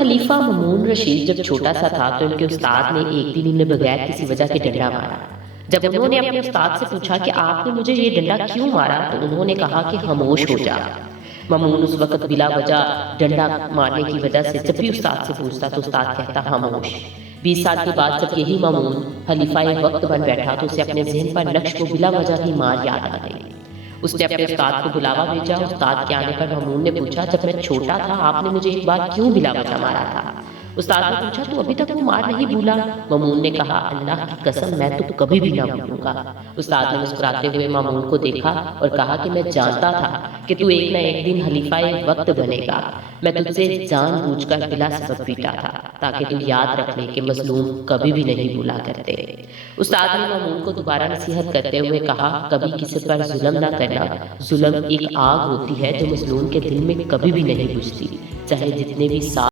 खलीफा ममून रशीद जब छोटा सा था तो इनके उस्ताद ने एक दिन इन्हें बगैर किसी वजह के डंडा मारा। जब उन्होंने अपने उस्ताद से पूछा कि आपने मुझे ये डंडा क्यों मारा, तो उन्होंने कहा कि खामोश हो जा। ममून उस वक्त बिला वजह डंडा मारने की वजह से जब भी उस्ताद से पूछता तो उस्ताद कहता खामोश। 20 साल के बाद जब यही ममून खलीफा वक्त बन बैठा तो उसे अपने जहन पर नक्श को बिला वजह की मार याद आ गई। उसने अपने उस्ताद को बुलावा भेजा। उस्ताद के आने पर ममून ने पूछा, जब मैं छोटा था आपने मुझे एक बार क्यों बिला वजह मारा था? उस्ताद ने पूछा, तू अभी तक वो मार नहीं भूला? ममून ने कहा, अल्लाह की कसम मैं तो कभी भी ना भूलूंगा। उस्ताद ने मुस्कुराते हुए ममून को देखा और कहा कि मैं जानता था कि तू एक न एक दिन खलीफा वक्त बनेगा। मैं तुझसे जानबूझकर बिला सबब पीटा था ताकि तू याद रख ले कि मजलूम कभी भी नहीं भूला करते। उस्ताद ने ममून को दोबारा नसीहत करते हुए कहा, कभी किसी पर जुल्म ना करना। जुल्म एक आग होती है जो मजलूम के दिल में कभी भी नहीं बुझती, चाहे जितने भी साल